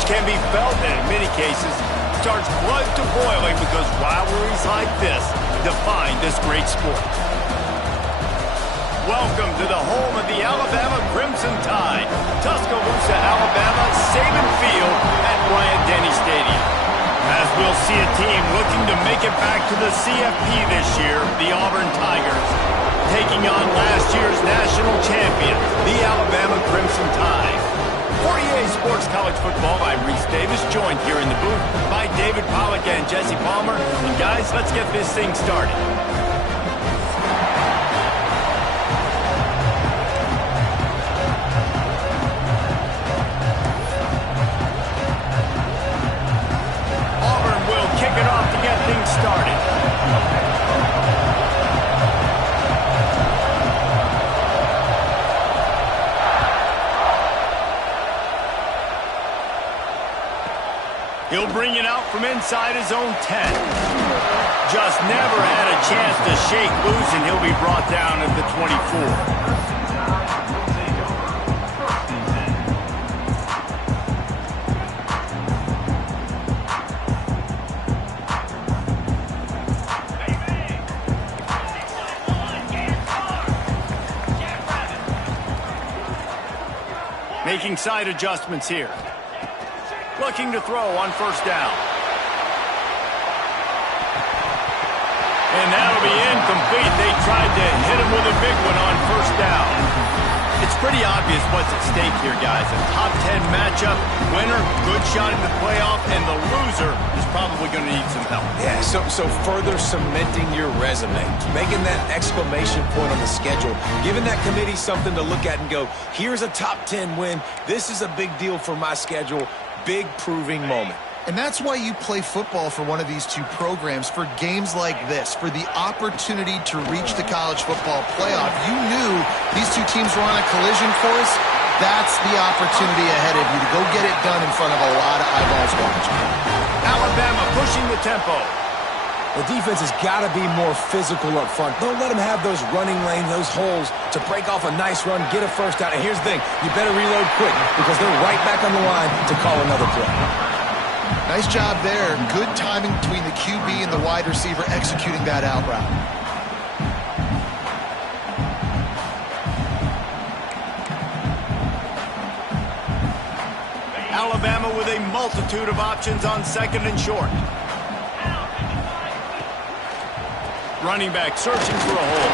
which can be felt and in many cases starts blood to boiling because rivalries like this define this great sport. Welcome to the home of the Alabama Crimson Tide, Tuscaloosa, Alabama, Saban Field at Bryant-Denny Stadium. As we'll see a team looking to make it back to the CFP this year, the Auburn Tigers, taking on last year's national champion, the Alabama Crimson Tide. For EA Sports College Football, I'm Reese Davis, joined here in the booth by David Pollack and Jesse Palmer. And guys, let's get this thing started. Auburn will kick it off to get things started. He'll bring it out from inside his own 10. Just never had a chance to shake loose, and he'll be brought down at the 24. Making side adjustments here. Looking to throw on first down. And that'll be incomplete. They tried to hit him with a big one on first down. It's pretty obvious what's at stake here, guys. A top 10 matchup, winner, good shot at the playoff, and the loser is probably going to need some help. Yeah, so further cementing your resume, making that exclamation point on the schedule, giving that committee something to look at and go, here's a top 10 win. This is a big deal for my schedule. Big proving moment. And that's why you play football for one of these two programs, for games like this, for the opportunity to reach the college football playoff. You knew these two teams were on a collision course. That's the opportunity ahead of you to go get it done in front of a lot of eyeballs watching. Alabama pushing the tempo. The defense has got to be more physical up front. Don't let them have those running lanes, those holes to break off a nice run, get a first down. And here's the thing, you better reload quick because they're right back on the line to call another play. Nice job there. Good timing between the QB and the wide receiver executing that out route. Alabama with a multitude of options on second and short. Running back searching for a hole.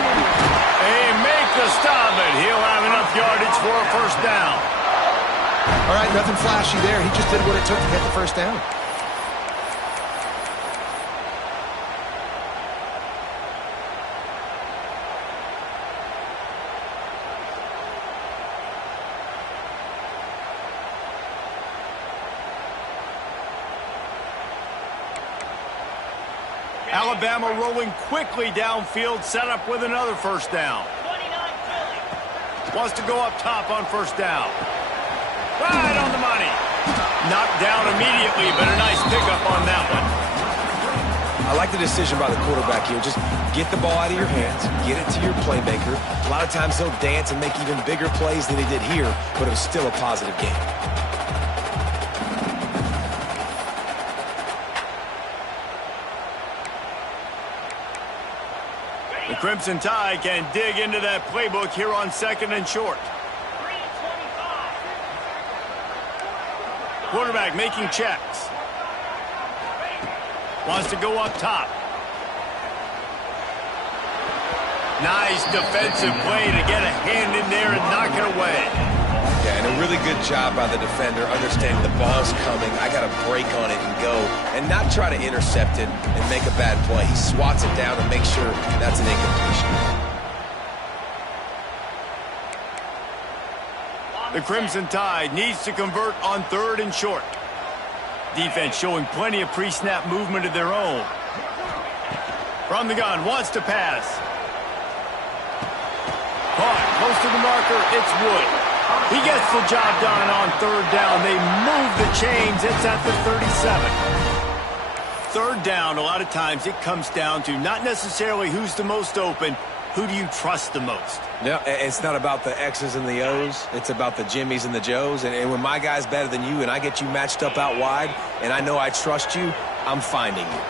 They make the stop, and he'll have enough yardage for a first down. All right, nothing flashy there. He just did what it took to get the first down. Alabama rolling quickly downfield, set up with another first down. Wants to go up top on first down. Right on the money. Knocked down immediately, but a nice pickup on that one. I like the decision by the quarterback here. Just get the ball out of your hands, get it to your playmaker. A lot of times he'll dance and make even bigger plays than he did here, but it was still a positive game. The Crimson Tide can dig into that playbook here on second and short. Quarterback making checks. Wants to go up top. Nice defensive play to get a hand in there and knock it away. Yeah, and a really good job by the defender, understanding the ball's coming. I got to break on it and go, and not try to intercept it and make a bad play. He swats it down and makes sure that's an incompletion. The Crimson Tide needs to convert on third and short. Defense showing plenty of pre-snap movement of their own. From the gun, wants to pass. Caught, close to the marker, it's Wood. He gets the job done on third down. They move the chains. It's at the 37. Third down, a lot of times it comes down to not necessarily who's the most open. who do you trust the most? No, it's not about the X's and the O's. It's about the Jimmies and the Joes. And when my guy's better than you and I get you matched up out wide and I know I trust you, I'm finding you.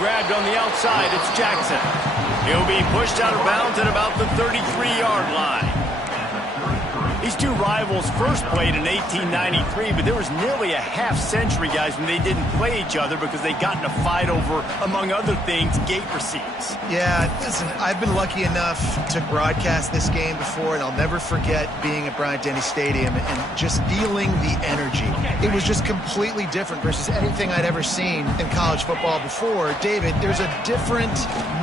Grabbed on the outside, it's Jackson. He'll be pushed out of bounds at about the 33-yard line. These two rivals first played in 1893, but there was nearly a half-century, guys, when they didn't play each other because they got in a fight over, among other things, gate receipts. Yeah, listen, I've been lucky enough to broadcast this game before, and I'll never forget being at Bryant-Denny Stadium and just feeling the energy. It was just completely different versus anything I'd ever seen in college football before. David, there's a different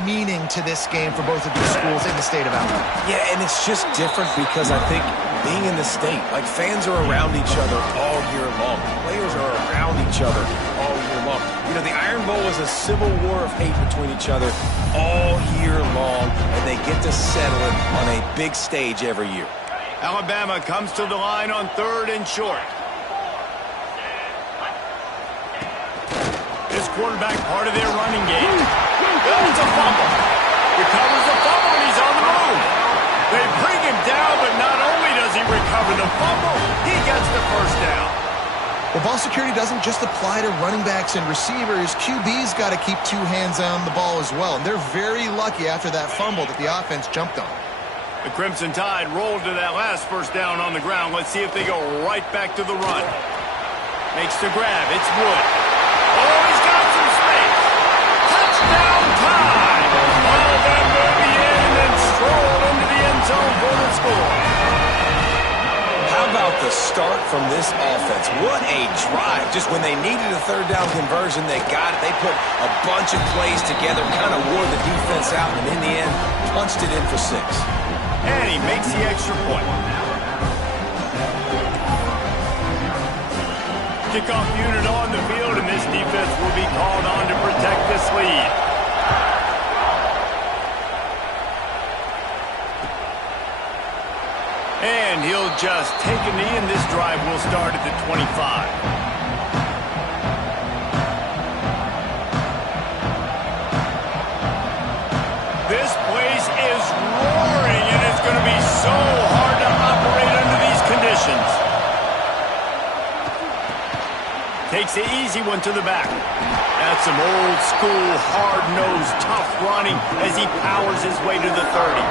meaning to this game for both of these schools in the state of Alabama. Yeah, and it's just different because I think being in the state, like fans are around each other all year long. Players are around each other all year long. You know, the Iron Bowl is a civil war of hate between each other all year long, and they get to settle it on a big stage every year. Alabama comes to the line on 3rd and short. This quarterback part of their running game. It's a fumble. Recovers the fumble, and he's on the move. They bring him down, but not only does he recover the fumble, he gets the first down. Well, ball security doesn't just apply to running backs and receivers. QB's got to keep two hands on the ball as well. And they're very lucky after that fumble that the offense jumped on. The Crimson Tide rolled to that last first down on the ground. Let's see if they go right back to the run. Makes the grab. It's Wood. Oh, he's got some space. Touchdown time. All that will be in and strolled into the end zone for the score. How about the start from this offense? What a drive. Just when they needed a third down conversion, they got it. They put a bunch of plays together, kind of wore the defense out, and in the end, punched it in for 6. And he makes the extra point. Kickoff unit on the field, and this defense will be called on to protect this lead. And he'll just take a knee, and this drive will start at the 25. This place is roaring, and it's going to be so hard to operate under these conditions. Takes the easy one to the back. That's some old-school, hard-nosed, tough running as he powers his way to the 30.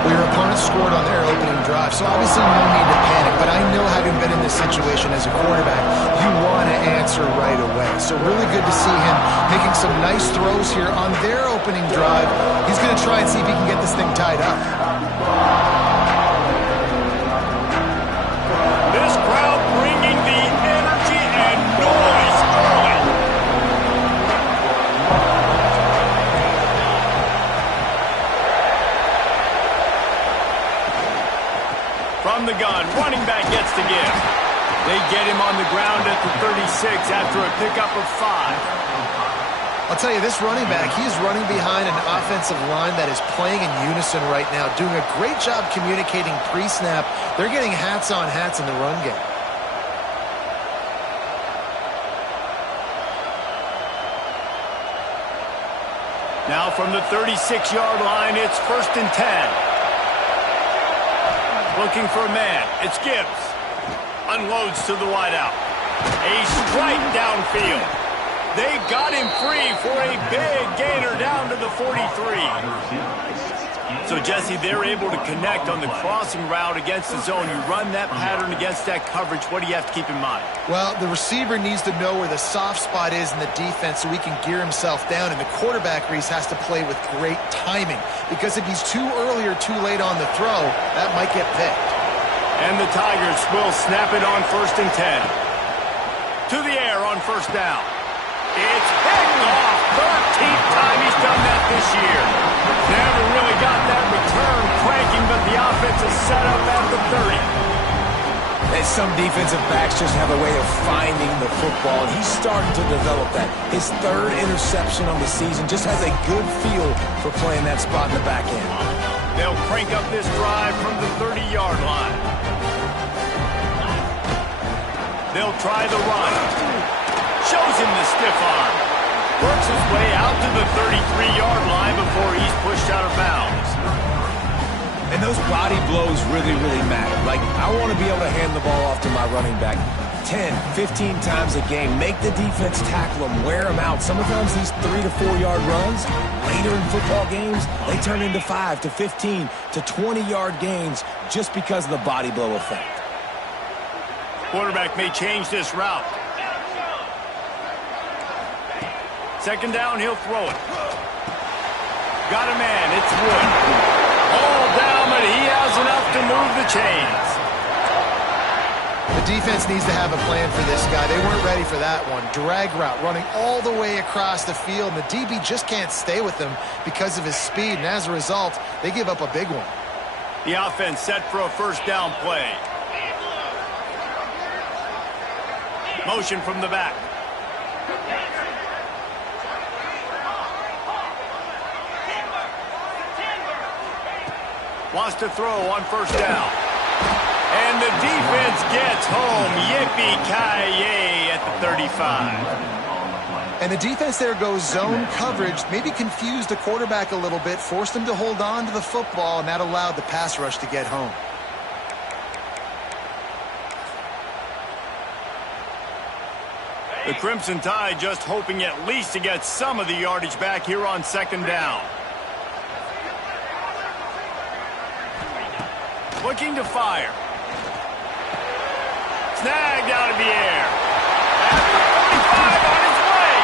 Well, your opponent scored on their opening drive, so obviously no need to panic. But I know, having been in this situation as a quarterback, you want to answer right away. So really good to see him making some nice throws here on their opening drive. He's going to try and see if he can get this thing tied up. This crowd bringing the energy and noise early. From the gun, running back gets to give. They get him on the ground at the 36 after a pickup of 5. I'll tell you, this running back, he's running behind an offensive line that is playing in unison right now, doing a great job communicating pre-snap. They're getting hats on hats in the run game. Now from the 36-yard line, it's 1st and 10. Looking for a man. It's Gibbs. Unloads to the wideout. A strike downfield. They got him free for a big gainer down to the 43. So, Jesse, they're able to connect on the crossing route against the zone. You run that pattern against that coverage. What do you have to keep in mind? Well, the receiver needs to know where the soft spot is in the defense so he can gear himself down. And the quarterback, Reese, has to play with great timing. Because if he's too early or too late on the throw, that might get picked. And the Tigers will snap it on 1st and 10. To the air on 1st down. It's picked off. 13th time he's done that this year. Never really got that return cranking, but the offense is set up at the 30. And some defensive backs just have a way of finding the football, and he's starting to develop that. His 3rd interception on the season just has a good feel for playing that spot in the back end. They'll crank up this drive from the 30-yard line. They'll try the run. Shows him the stiff arm. Works his way out to the 33-yard line before he's pushed out of bounds. And those body blows really, really matter. Like, I want to be able to hand the ball off to my running back 10, 15 times a game. Make the defense tackle them, wear them out. Sometimes these 3 to 4 yard runs, later in football games, they turn into 5 to 15 to 20-yard gains just because of the body blow effect. Quarterback may change this route. Second down, he'll throw it. Got a man, it's Wood. All down, but he has enough to move the chains. The defense needs to have a plan for this guy. They weren't ready for that one. Drag route running all the way across the field. And the DB just can't stay with him because of his speed. And as a result, they give up a big one. The offense set for a first down play. Motion from the back. Wants to throw on first down. And the defense gets home. Yippee-ki-yay at the 35. And the defense there goes zone coverage, maybe confused the quarterback a little bit, forced him to hold on to the football, and that allowed the pass rush to get home. The Crimson Tide just hoping at least to get some of the yardage back here on second down. Looking to fire. Snagged out of the air. At the 45 on his way.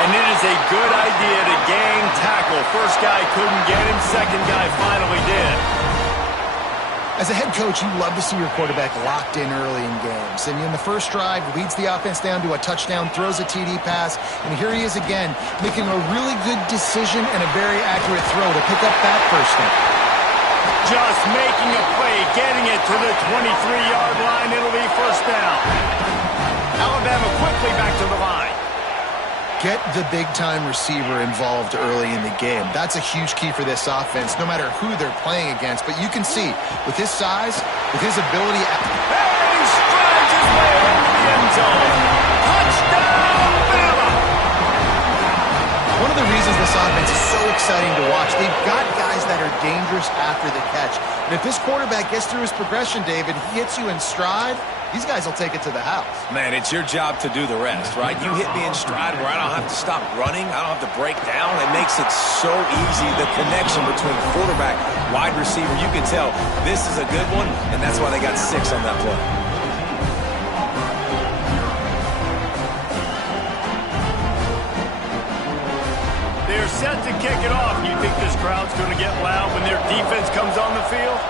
And it is a good idea to gang tackle. First guy couldn't get him. Second guy finally did. As a head coach, you love to see your quarterback locked in early in games. And in the first drive, leads the offense down to a touchdown, throws a TD pass, and here he is again, making a really good decision and a very accurate throw to pick up that first down. Just making a play, getting it to the 23-yard line. It'll be first down. Alabama quickly back to the line. Get the big-time receiver involved early in the game. That's a huge key for this offense, no matter who they're playing against. But you can see, with his size, with his ability... And he strides his way into the end zone. Touchdown, Bama! One of the reasons this offense is so exciting to watch, they've got guys that are dangerous after the catch. And if this quarterback gets through his progression, David, he hits you in stride, these guys will take it to the house. Man, it's your job to do the rest, right? You hit me in stride where I don't have to stop running. I don't have to break down. It makes it so easy, the connection between quarterback, wide receiver. You can tell this is a good one, and that's why they got 6 on that play. They're set to kick it off. You think this crowd's going to get loud when their defense comes on the field?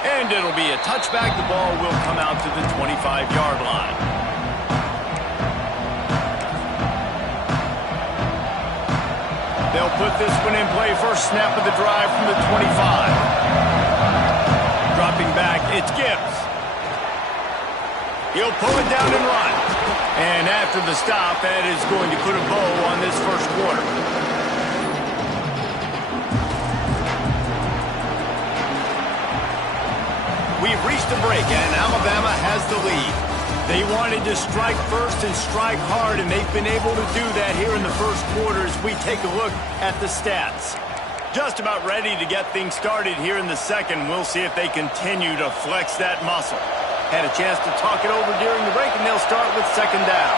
And it'll be a touchback. The ball will come out to the 25-yard line. They'll put this one in play. First snap of the drive from the 25. Dropping back, it's Gibbs. He'll pull it down and run. And after the stop, that is going to put a bow on this first quarter. We've reached a break, and Alabama has the lead. They wanted to strike first and strike hard, and they've been able to do that here in the first quarter as we take a look at the stats. Just about ready to get things started here in the second. We'll see if they continue to flex that muscle. Had a chance to talk it over during the break, and they'll start with second down.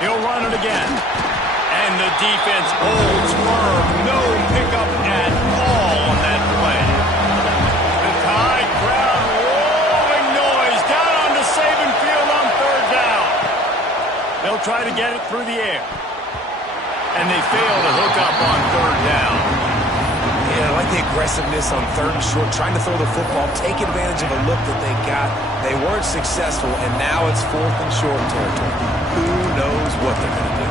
He'll run it again. And the defense holds firm. No pickup at all on that play. The Tide crowd rolling noise down onto Saban Field on third down. They'll try to get it through the air. And they fail to hook up on third down. Yeah, I like the aggressiveness on third and short, trying to throw the football, take advantage of a look that they got. They weren't successful, and now it's fourth and short territory. Who knows what they're going to do?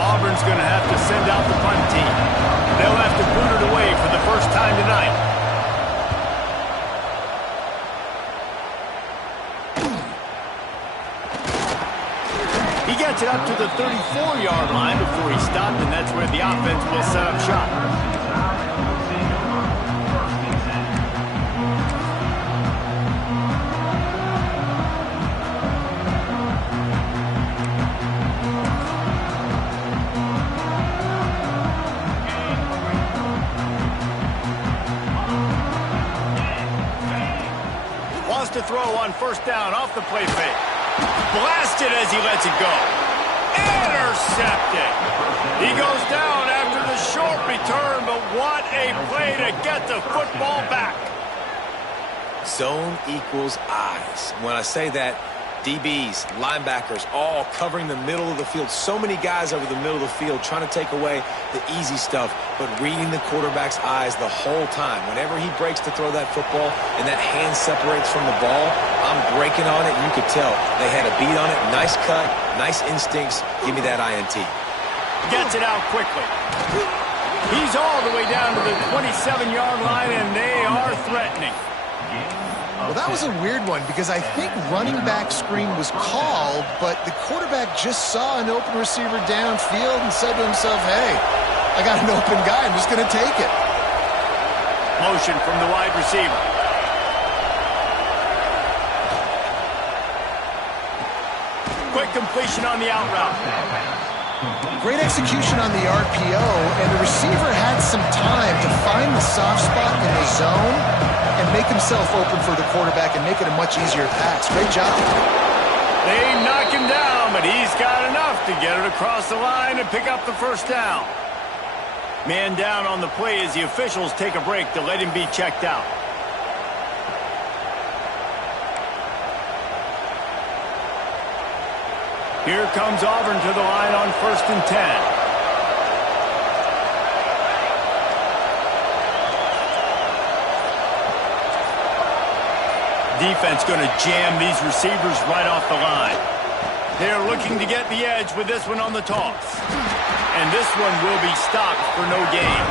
Auburn's going to have to send out the punt team. They'll have to boot it away for the first time tonight. He gets it up to the 34-yard line before he stopped, and that's where the offense will set up shop. To throw on first down off the play fake. Blasted as he lets it go. Intercepted. He goes down after the short return, but what a play to get the football back. Zone equals eyes. When I say that, DBs, linebackers, all covering the middle of the field. So many guys over the middle of the field trying to take away the easy stuff, but reading the quarterback's eyes the whole time. Whenever he breaks to throw that football and that hand separates from the ball, I'm breaking on it. You could tell they had a beat on it. Nice cut, nice instincts. Give me that INT. Gets it out quickly. He's all the way down to the 27-yard line, and they are threatening. Well, that was a weird one because I think running back screen was called, but the quarterback just saw an open receiver downfield and said to himself, hey, I got an open guy. I'm just going to take it. Motion from the wide receiver. Quick completion on the out route. Great execution on the RPO, and the receiver had some time to find the soft spot in the zone and make himself open for the quarterback and make it a much easier pass. Great job. They knock him down, but he's got enough to get it across the line and pick up the first down. Man down on the play as the officials take a break to let him be checked out. Here comes Auburn to the line on 1st and 10. Defense going to jam these receivers right off the line. They're looking to get the edge with this one on the toss. And this one will be stopped for no gain.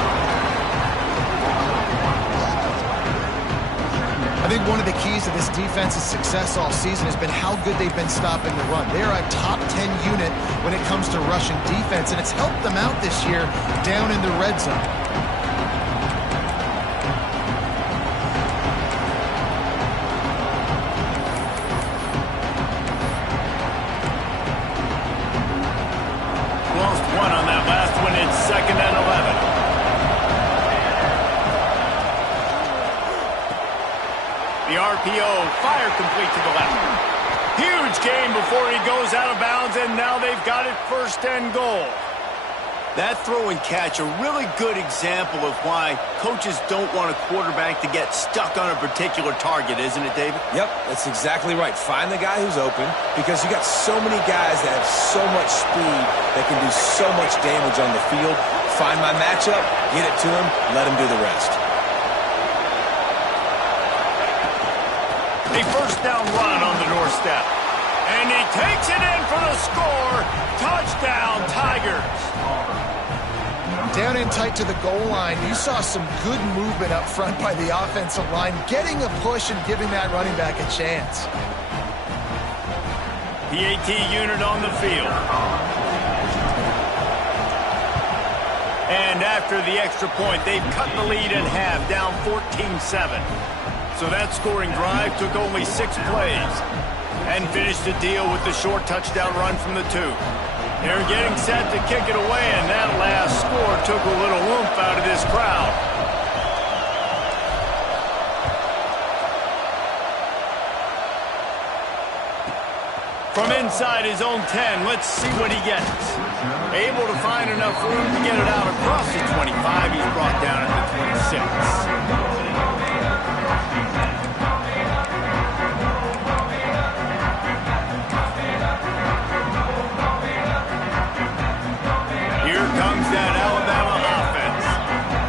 I think one of the keys to this defense's success all season has been how good they've been stopping the run. They're a top 10 unit when it comes to rushing defense, and it's helped them out this year down in the red zone. Lost one on that last one. It's 2nd and 11. The RPO, fire complete to the left. Huge gain before he goes out of bounds, and now they've got it 1st and goal. That throw and catch, a really good example of why coaches don't want a quarterback to get stuck on a particular target, isn't it, David? Yep, that's exactly right. Find the guy who's open, because you got so many guys that have so much speed that can do so much damage on the field. Find my matchup, get it to him, let him do the rest. A 1st down run on the doorstep. And he takes it in for the score. Touchdown, Tigers. Down in tight to the goal line, you saw some good movement up front by the offensive line, getting a push and giving that running back a chance. PAT unit on the field. And after the extra point, they've cut the lead in half, down 14-7. So that scoring drive took only 6 plays and finished the deal with the short touchdown run from the 2. They're getting set to kick it away, and that last score took a little oomph out of this crowd. From inside his own 10, let's see what he gets. Able to find enough room to get it out across the 25. He's brought down at the 26. Comes that Alabama offense.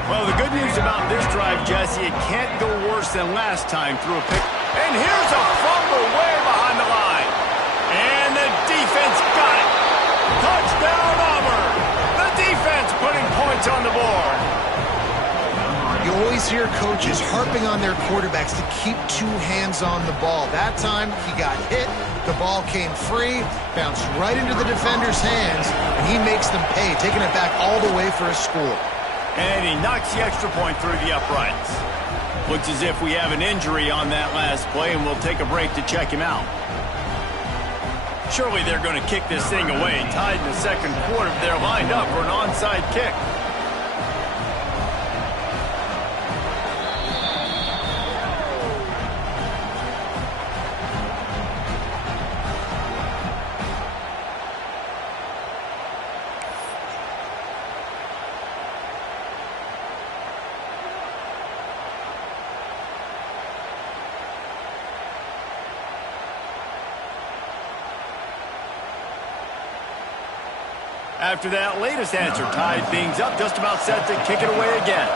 Well, the good news about this drive, Jesse, it can't go worse than last time through a pick. And here's a fumble way behind the line. And the defense got it. Touchdown, Auburn. The defense putting points on the board. You always hear coaches harping on their quarterbacks to keep two hands on the ball. That time, he got hit. The ball came free, bounced right into the defender's hands, and he makes them pay, taking it back all the way for a score. And he knocks the extra point through the uprights. Looks as if we have an injury on that last play, and we'll take a break to check him out. Surely they're going to kick this thing away. Tied in the second quarter, they're lined up for an onside kick. After that latest answer, tied things up, just about set to kick it away again.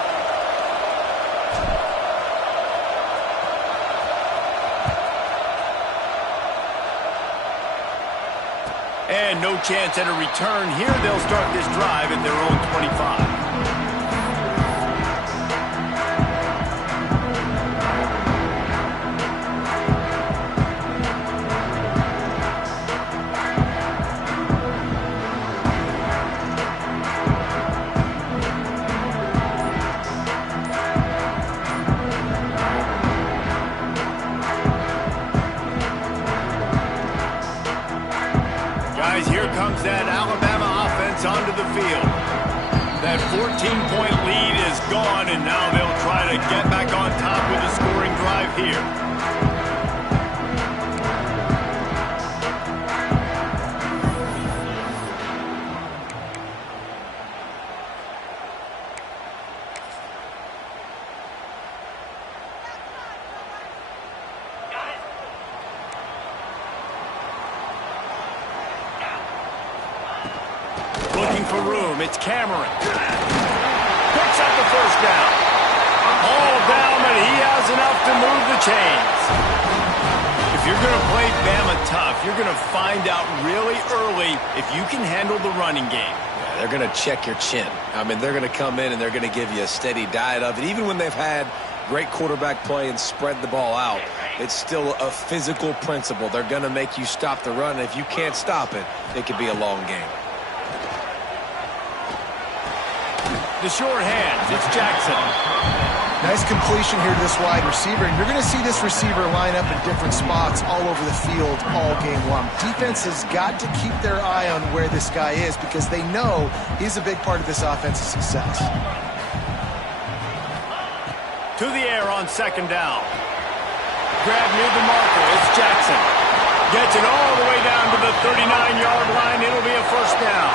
And no chance at a return here. They'll start this drive at their own 25. Here comes that Alabama offense onto the field. That 14-point lead is gone, and now they'll try to get back on top with a scoring drive here. Looking for room. It's Cameron. Picks up the first down. All down, but he has enough to move the chains. If you're going to play Bama tough, you're going to find out really early if you can handle the running game. Yeah, they're going to check your chin. I mean, they're going to come in and they're going to give you a steady diet of it. Even when they've had great quarterback play and spread the ball out, it's still a physical principle. They're going to make you stop the run. And if you can't stop it, it could be a long game. The short hands, it's Jackson. Nice completion here to this wide receiver, and you're going to see this receiver line up in different spots all over the field all game long. Defense has got to keep their eye on where this guy is because they know he's a big part of this offense's success. To the air on second down. Grab near the marker, it's Jackson. Gets it all the way down to the 39-yard line. It'll be a first down.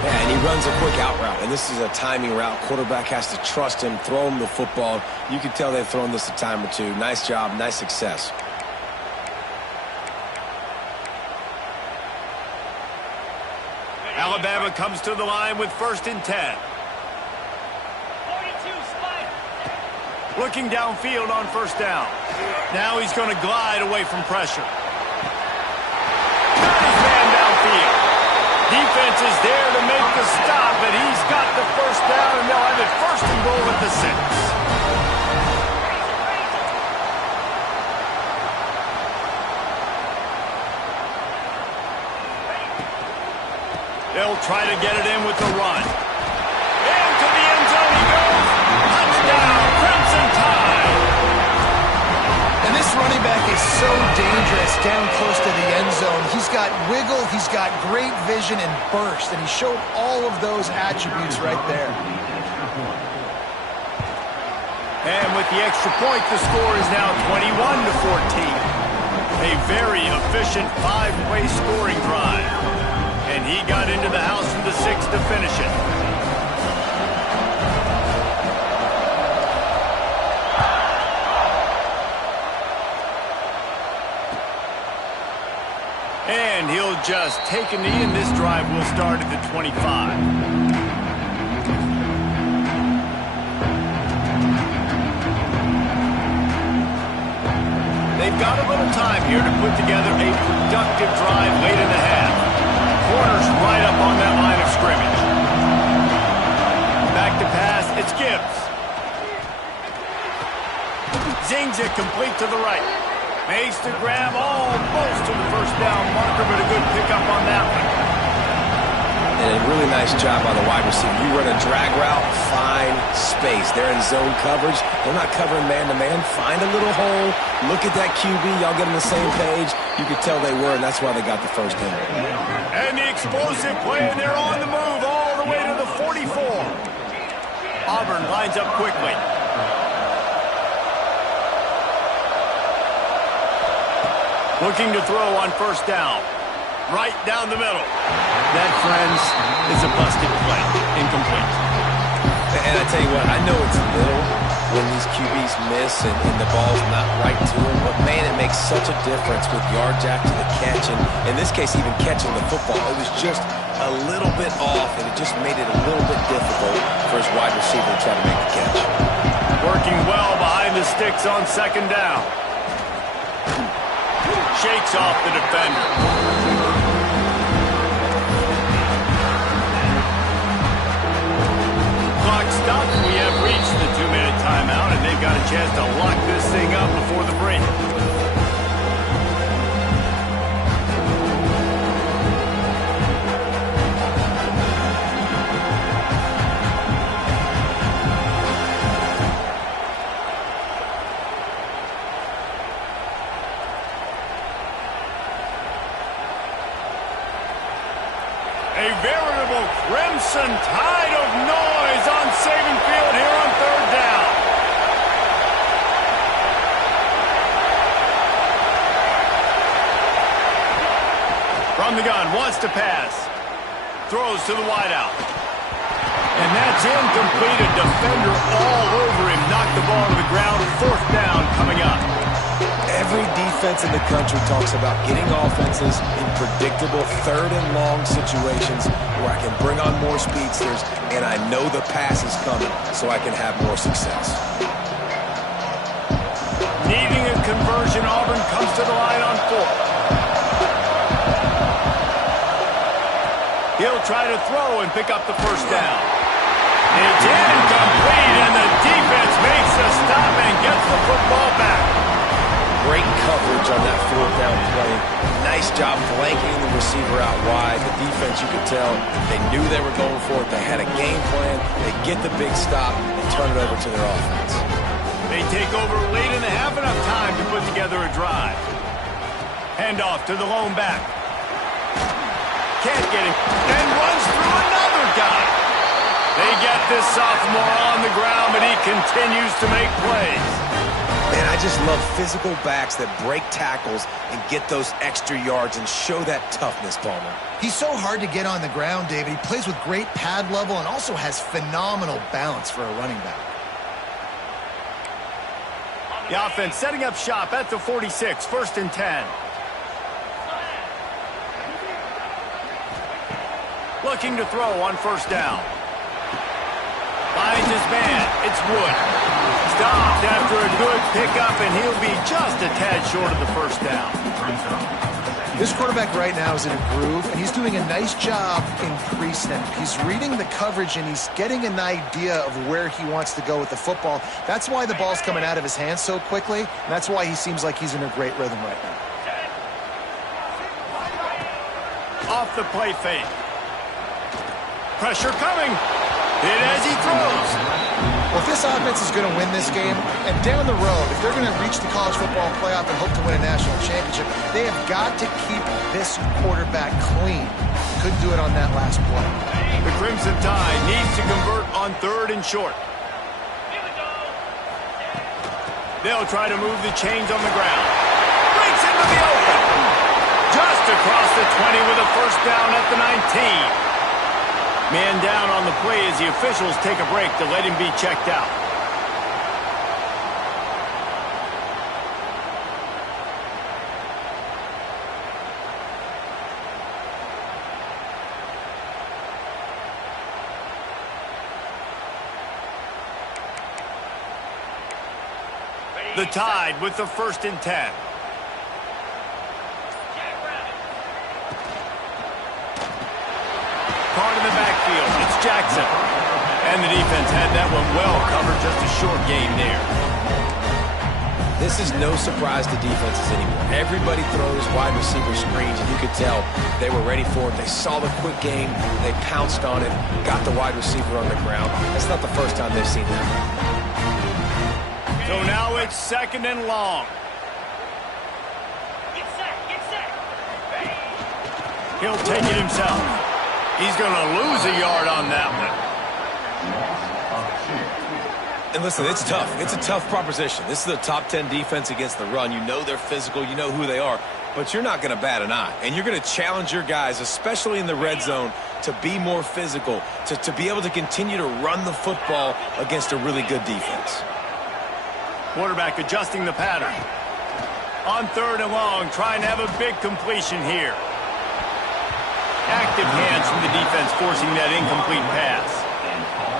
And he runs a quick out route, and this is a timing route. Quarterback has to trust him, throw him the football. You can tell they've thrown this a time or two. Nice job, nice success. Alabama comes to the line with 1st and 10. 42, spike. Looking downfield on first down. Now he's going to glide away from pressure. Got his man downfield. Defense is there to make the stop, but he's got the first down, and they'll have it 1st and goal at the 6. They'll try to get it in with the run. Into the end zone he goes. Touchdown, Crimson Tide. And this running back is so dangerous down close to the end zone. He's got wiggle, he's got great vision and burst, and he showed all of those attributes right there. And with the extra point, the score is now 21-14. A very efficient 5-play scoring drive. And he got into the house from the 6 to finish it. And he'll just take a knee, and this drive will start at the 25. They've got a little time here to put together a productive drive late in the half. Corners right up on that line of scrimmage. Back to pass, It's Gibbs. Zings it complete to the right. Makes the grab almost to the first down marker, but a good pickup on that one. And a really nice job by the wide receiver. You run a drag route, find space. They're in zone coverage. They're not covering man-to-man. Find a little hole. Look at that QB. Y'all get on the same page. You could tell they were, and that's why they got the first down. And the explosive play, and they're on the move all the way to the 44. Auburn lines up quickly. Looking to throw on first down. Right down the middle. That, friends, is a busted play. Incomplete. And I tell you what, I know it's little when these QBs miss and the ball's not right to them, but man, it makes such a difference with yards after the catch. And in this case, even catching the football, it was just a little bit off, and it just made it a little bit difficult for his wide receiver to try to make the catch. Working well behind the sticks on second down. Shakes off the defender. Clock stopped. We have reached the 2-minute timeout, and they've got a chance to lock this thing up before the break. A veritable crimson tide of noise on Saban Field here on third down. From the gun, wants to pass. Throws to the wideout. And that's incomplete. A defender all over him. Knocked the ball to the ground. Fourth down coming up. Every defense in the country talks about getting offenses in predictable third and long situations where I can bring on more speedsters and I know the pass is coming so I can have more success. Needing a conversion, Auburn comes to the line on fourth. He'll try to throw and pick up the first down. It's incomplete, and the defense makes a stop and gets the football back. Great coverage on that fourth down play. Nice job blanking the receiver out wide. The defense, you could tell, they knew they were going for it. They had a game plan. They get the big stop and turn it over to their offense. They take over late in the half, enough time to put together a drive. Handoff to the lone back. Can't get him. And runs through another guy. They get this sophomore on the ground, but he continues to make plays. Man, I just love physical backs that break tackles and get those extra yards and show that toughness, Palmer. He's so hard to get on the ground, David. He plays with great pad level and also has phenomenal balance for a running back. The offense setting up shop at the 46, 1st and 10. Looking to throw on first down. Finds his man. It's Wood. Stopped after a good pickup, and he'll be just a tad short of the first down. This quarterback right now is in a groove, and he's doing a nice job in pre-snap. He's reading the coverage, and he's getting an idea of where he wants to go with the football. That's why the ball's coming out of his hands so quickly, and that's why he seems like he's in a great rhythm right now. Off the play fake. Pressure coming. Hit as he throws. Well, if this offense is going to win this game, and down the road, if they're going to reach the college football playoff and hope to win a national championship, they have got to keep this quarterback clean. Couldn't do it on that last play. The Crimson Tide needs to convert on third and short. They'll try to move the chains on the ground. Breaks into the open. Just across the 20 with a first down at the 19. Man down on the play as the officials take a break to let him be checked out. The Tide with the 1st and 10. Caught in the backfield. It's Jackson. And the defense had that one well covered, just a short game there. This is no surprise to defenses anymore. Everybody throws wide receiver screens, and you could tell they were ready for it. They saw the quick game. They pounced on it, got the wide receiver on the ground. That's not the first time they've seen that. So now it's 2nd and long. Get set. He'll take it himself. He's going to lose a yard on that one. And listen, it's tough. It's a tough proposition. This is a top 10 defense against the run. You know they're physical. You know who they are. But you're not going to bat an eye. And you're going to challenge your guys, especially in the red zone, to be more physical, to be able to continue to run the football against a really good defense. Quarterback adjusting the pattern. On 3rd and long, trying to have a big completion here. Active hands from the defense forcing that incomplete pass.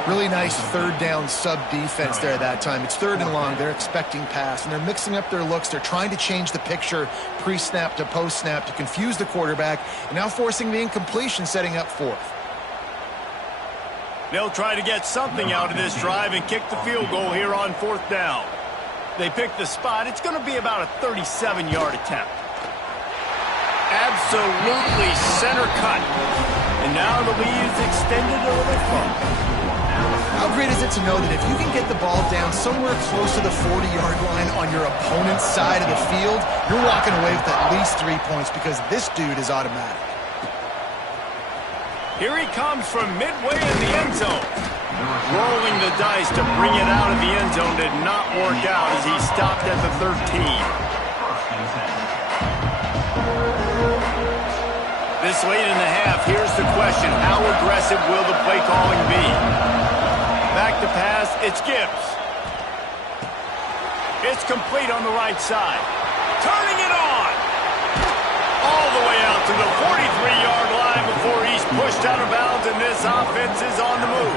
Really nice 3rd down sub-defense there that time. It's 3rd and long. They're expecting pass, and they're mixing up their looks. They're trying to change the picture pre-snap to post-snap to confuse the quarterback, and now forcing the incompletion, setting up 4th. They'll try to get something out of this drive and kick the field goal here on 4th down. They pick the spot. It's going to be about a 37-yard attempt. Absolutely center cut. And now the lead is extended a little further. How great is it to know that if you can get the ball down somewhere close to the 40-yard line on your opponent's side of the field, you're walking away with at least 3 points because this dude is automatic. Here he comes from midway in the end zone. Rolling the dice to bring it out of the end zone did not work out as he stopped at the 13. This late in the half, here's the question. How aggressive will the play calling be? Back to pass, it's Gibbs. It's complete on the right side. Turning it on. All the way out to the 43-yard line before he's pushed out of bounds, and this offense is on the move.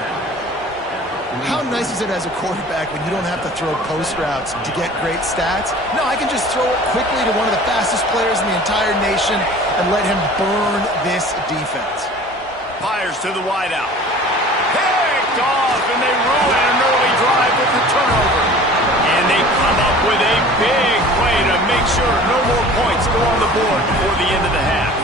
How nice is it as a quarterback when you don't have to throw post routes to get great stats? No, I can just throw it quickly to one of the fastest players in the entire nation and let him burn this defense. Fires to the wideout. Picked off, and they ruin an early drive with the turnover. And they come up with a big play to make sure no more points go on the board before the end of the half.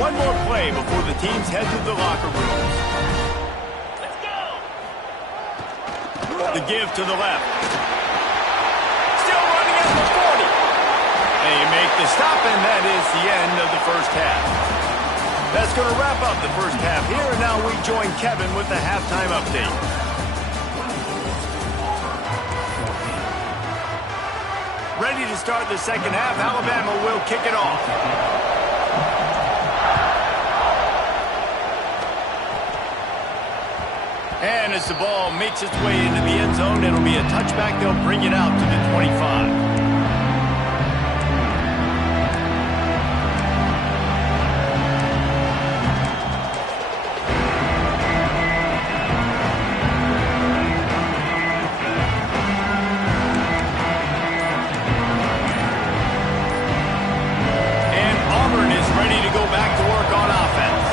One more play before the teams head to the locker rooms. Let's go! The give to the left. Still running at the 40. They make the stop, and that is the end of the first half. That's going to wrap up the first half here, and now we join Kevin with the halftime update. Ready to start the second half. Alabama will kick it off. And as the ball makes its way into the end zone, it'll be a touchback. They'll bring it out to the 25. And Auburn is ready to go back to work on offense.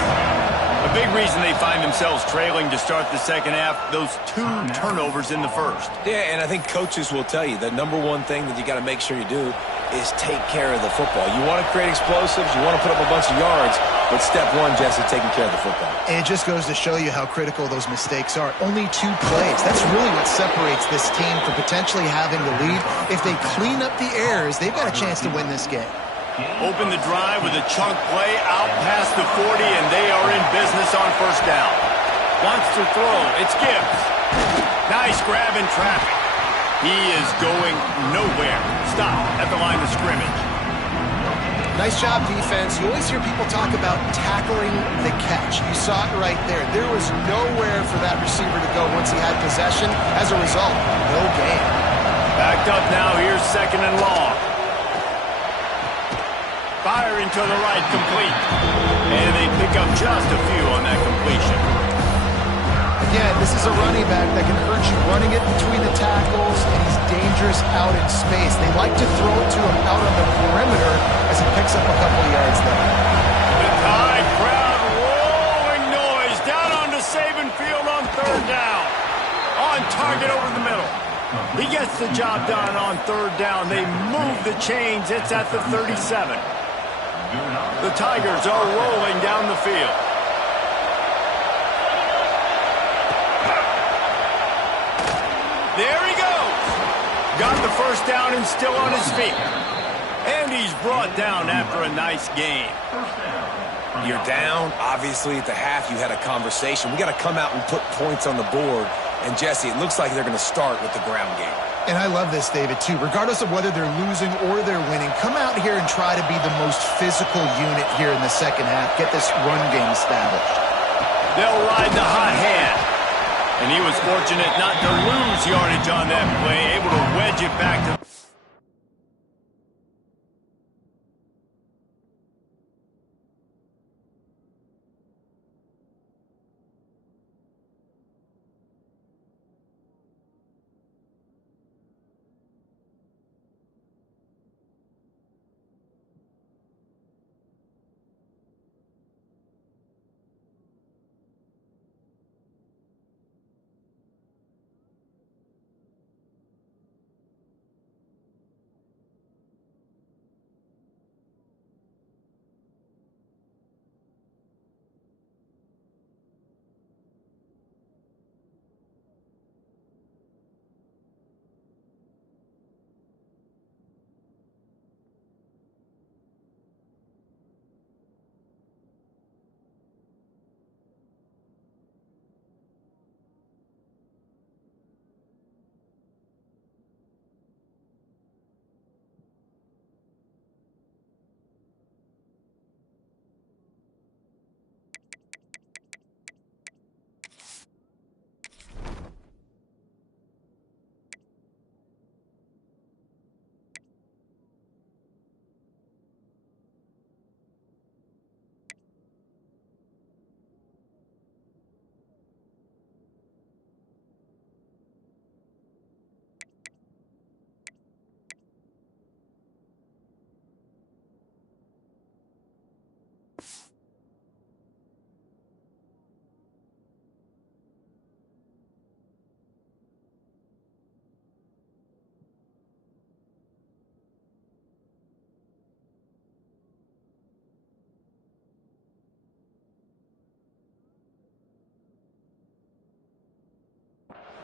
A big reason they find themselves trailing to start the second half, those 2 turnovers in the first. Yeah, and I think coaches will tell you the number one thing that you got to make sure you do is take care of the football. You want to create explosives, you want to put up a bunch of yards, but step one, Jesse, taking care of the football. And it just goes to show you how critical those mistakes are. Only 2 plays. That's really what separates this team from potentially having the lead. If they clean up the errors, they've got a chance to win this game. Open the drive with a chunk play out past the 40, and they are in business on first down. Wants to throw. It's Gibbs. Nice grab in traffic. He is going nowhere. Stop at the line of scrimmage. Nice job, defense. You always hear people talk about tackling the catch. You saw it right there. There was nowhere for that receiver to go once he had possession. As a result, no gain. Backed up now. Here's 2nd and long. Firing to the right, complete. And they pick up just a few on that completion. Again, this is a running back that can hurt you running it between the tackles, and he's dangerous out in space. They like to throw it to him out on the perimeter as he picks up a couple of yards there. The Tide crowd rolling noise down onto Saban Field on third down. On target over the middle. He gets the job done on third down. They move the chains. It's at the 37. The Tigers are rolling down the field. There he goes. Got the first down and still on his feet. And he's brought down after a nice game. You're down. Obviously, at the half, you had a conversation. We got to come out and put points on the board. And, Jesse, it looks like they're going to start with the ground game. And I love this, David, too. Regardless of whether they're losing or they're winning, come out here and try to be the most physical unit here in the second half. Get this run game established. They'll ride the hot hand. And he was fortunate not to lose yardage on that play, able to wedge it back to...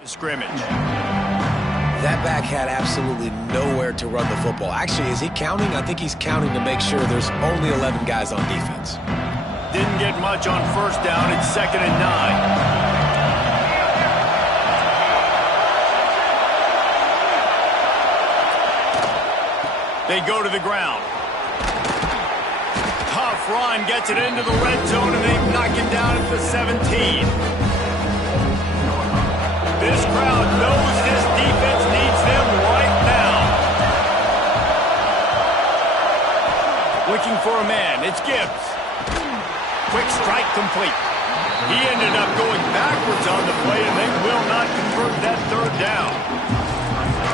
scrimmage. That back had absolutely nowhere to run the football. Actually, is he counting? I think he's counting to make sure there's only 11 guys on defense. Didn't get much on first down. It's 2nd and 9. They go to the ground. Tough run gets it into the red zone, and they knock it down at the 17. This crowd knows this defense needs them right now. Looking for a man. It's Gibbs. Quick strike complete. He ended up going backwards on the play, and they will not convert that third down.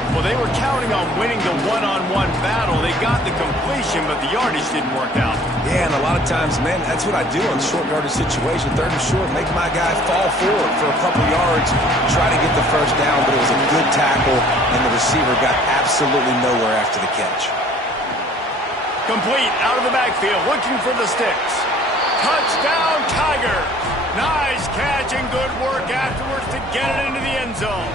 Well, they were counting on winning the one-on-one battle. They got the completion, but the yardage didn't work out. Yeah, and a lot of times, man, that's what I do on short yardage situation. 3rd and short, make my guy fall forward for a couple yards, try to get the first down, but it was a good tackle, and the receiver got absolutely nowhere after the catch. Complete out of the backfield, looking for the sticks. Touchdown, Tigers! Nice catch and good work afterwards to get it into the end zone.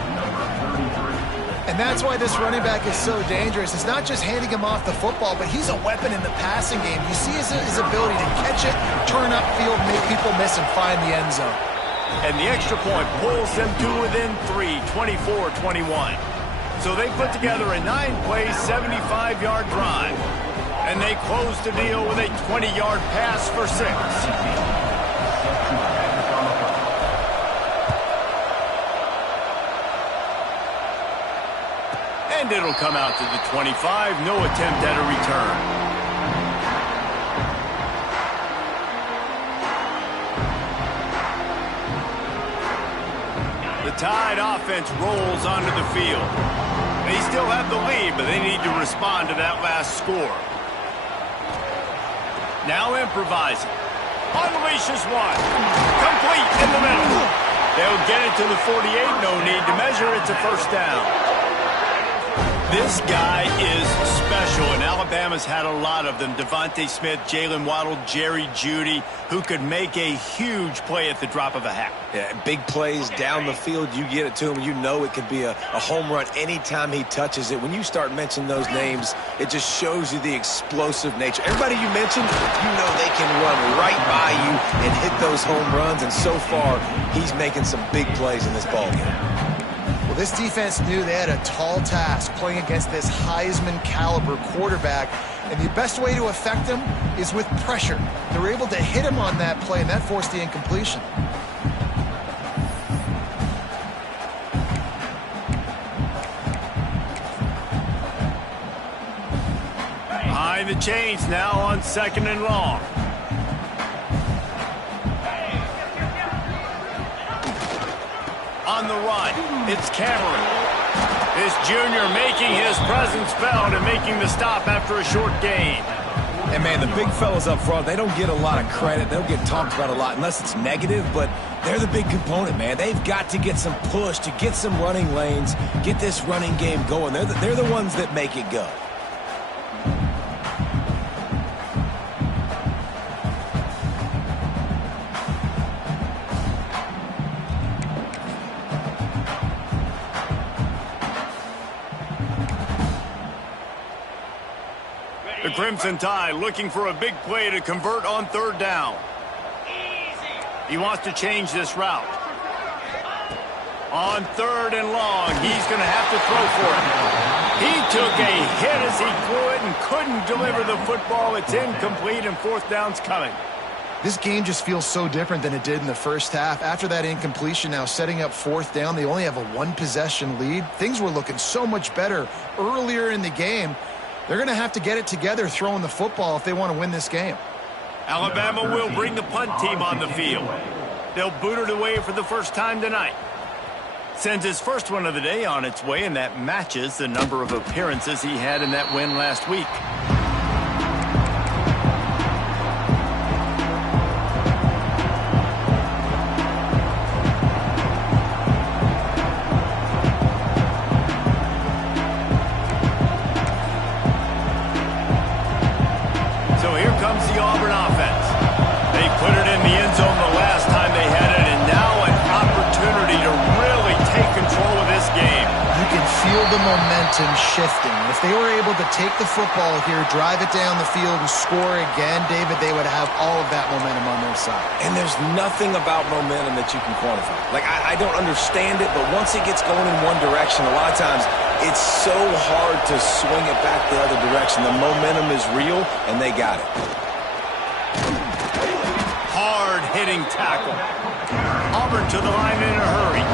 And that's why this running back is so dangerous. It's not just handing him off the football, but he's a weapon in the passing game. You see his ability to catch it, turn upfield, make people miss, and find the end zone. And the extra point pulls them to within 3, 24-21. So they put together a 9-play, 75-yard drive. And they close the deal with a 20-yard pass for 6. And it'll come out to the 25. No attempt at a return. The Tide offense rolls onto the field. They still have the lead, but they need to respond to that last score. Now improvising. Unleashes one. Complete in the middle. They'll get it to the 48. No need to measure. It's a first down. This guy is special, and Alabama's had a lot of them. Devontae Smith, Jalen Waddle, Jerry Jeudy, who could make a huge play at the drop of a hat. Yeah, big plays down the field. You get it to him. You know it could be a home run anytime he touches it. When you start mentioning those names, it just shows you the explosive nature. Everybody you mentioned, you know they can run right by you and hit those home runs, and so far, he's making some big plays in this ballgame. Well, this defense knew they had a tall task playing against this Heisman-caliber quarterback, and the best way to affect him is with pressure. They were able to hit him on that play, and that forced the incompletion. Behind the chains now on 2nd and long. On the run, it's Cameron. This junior making his presence felt and making the stop after a short gain. And, man, the big fellas up front, they don't get a lot of credit. They'll get talked about a lot unless it's negative, but they're the big component, man. They've got to get some push to get some running lanes, get this running game going. They're the ones that make it go. The Crimson Tide looking for a big play to convert on 3rd down. He wants to change this route. On 3rd and long, he's going to have to throw for it. He took a hit as he threw it and couldn't deliver the football. It's incomplete, and 4th down's coming. This game just feels so different than it did in the first half. After that incompletion, now setting up 4th down, they only have a 1-possession lead. Things were looking so much better earlier in the game. They're going to have to get it together throwing the football if they want to win this game. Alabama will bring the punt team on the field. They'll boot it away for the first time tonight. Sends his first one of the day on its way, and that matches the number of appearances he had in that win last week. The Auburn offense. They put it in the end zone the last time they had it, and now an opportunity to really take control of this game. You can feel the momentum shifting. If they were able to take the football here, drive it down the field, and score again, David, they would have all of that momentum on their side. And there's nothing about momentum that you can quantify. Like, I don't understand it, but once it gets going in one direction, a lot of times it's so hard to swing it back the other direction. The momentum is real, and they got it. Hard-hitting tackle. Auburn to the line in a hurry.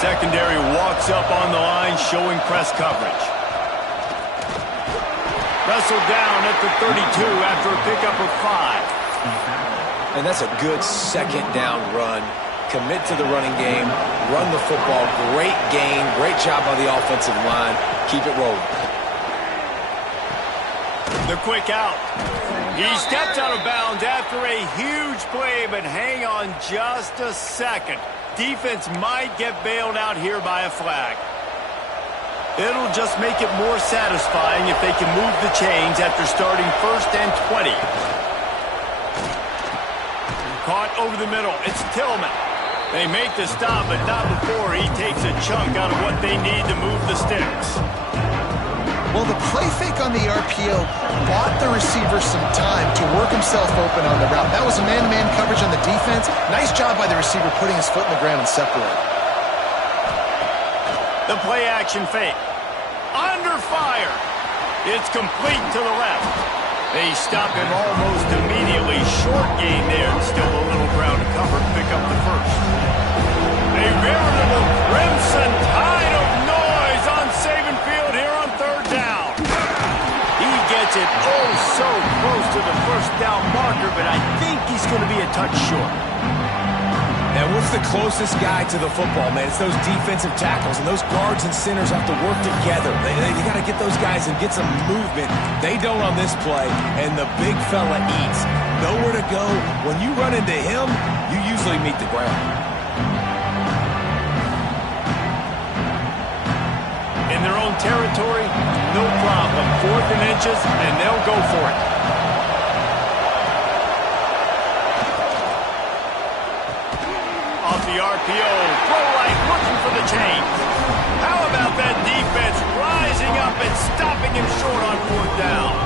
Secondary walks up on the line, showing press coverage. Wrestled down at the 32 after a pickup of 5. And that's a good 2nd down run. Commit to the running game, run the football. Great gain, great job by the offensive line. Keep it rolling. The quick out. He stepped out of bounds after a huge play, but hang on just a second. Defense might get bailed out here by a flag. It'll just make it more satisfying if they can move the chains after starting 1st and 20. Caught over the middle. It's Tillman. They make the stop, but not before he takes a chunk out of what they need to move the sticks. Well, the play fake on the RPO bought the receiver some time to work himself open on the route. That was a man-to-man coverage on the defense. Nice job by the receiver putting his foot in the ground and separating. The play action fake. Under fire. It's complete to the left. They stop him almost immediately. Short gain there. Still a little ground to cover. Pick up the first. A veritable Crimson Tide of noise on Saban Field here on 3rd down. He gets it oh so close to the 1st down marker, but I think he's going to be a touch short. And what's the closest guy to the football, man? It's those defensive tackles, and those guards and centers have to work together. They got to get those guys and get some movement. They don't on this play, and the big fella eats. Nowhere to go. When you run into him, you usually meet the ground. In their own territory, no problem. 4th and inches, and they'll go for it. Off the RPO, throw right, looking for the change. How about that defense rising up and stopping him short on 4th down?